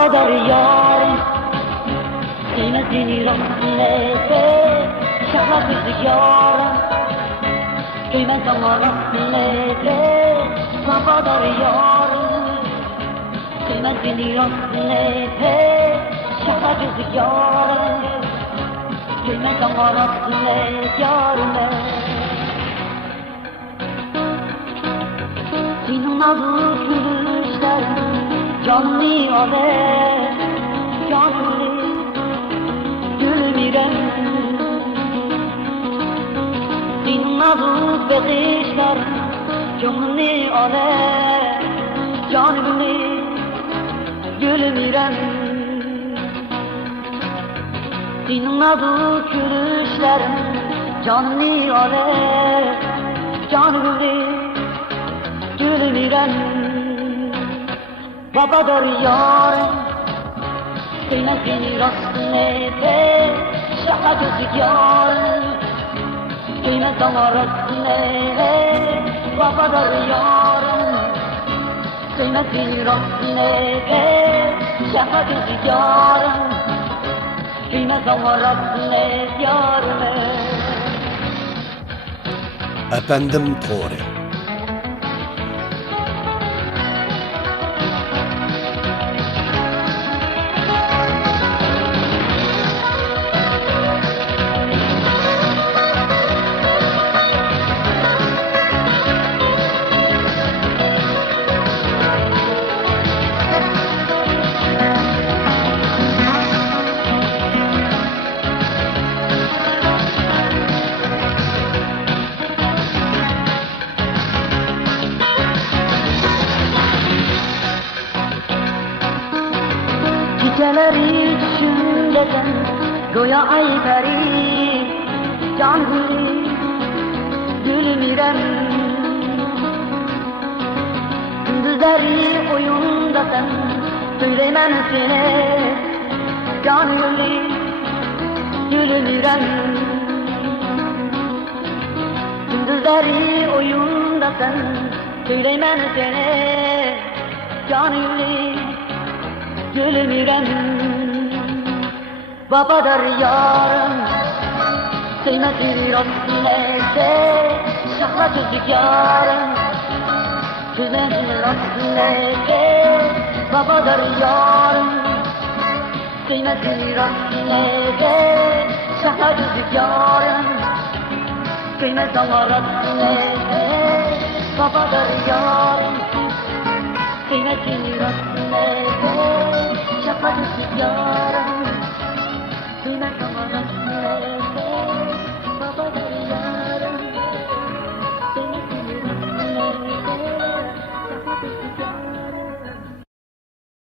Babadır yarım, kıymetini rahmete, şahla kızı yarım, kıymet sana rahmete. Babadır yarım, kıymetini rahmete, şahla kızı yarım, kıymet sana rahmet yarım. Senin adı gülüşlerin, canlı alet, canlı gülmürem. Senin adı bakışların, canlı alet, canlı gülmürem. Senin adı gülüşlerin, canlı alet, canlı gülmürem. Babadır yarım, kıymetini rahmete, şahla gözü yarım, kıymet sana rahmete. Babadır yarım, kıymetini rahmete, şahla gözü yarım, kıymet sana rahmet yarım. Efendim Tori. Geceleri düşündesen, goya ay peri, can gülü, gülmürem. Gündüzleri oyundasan, söylemem seni, can gülü, gülmürem. Gündüzleri oyundasan, söylemem seni, can gülü, gülmürem. Babadır yarım, kıymetini rahmete, şahla çocuk yarım, kıymetini rahmete. Babadır yarım, kıymetini rahmete, şahla çocuk yarım, kıymet sana rahmete. Babadır yarım, kıymetini rahmete, şahla çocuk yarım.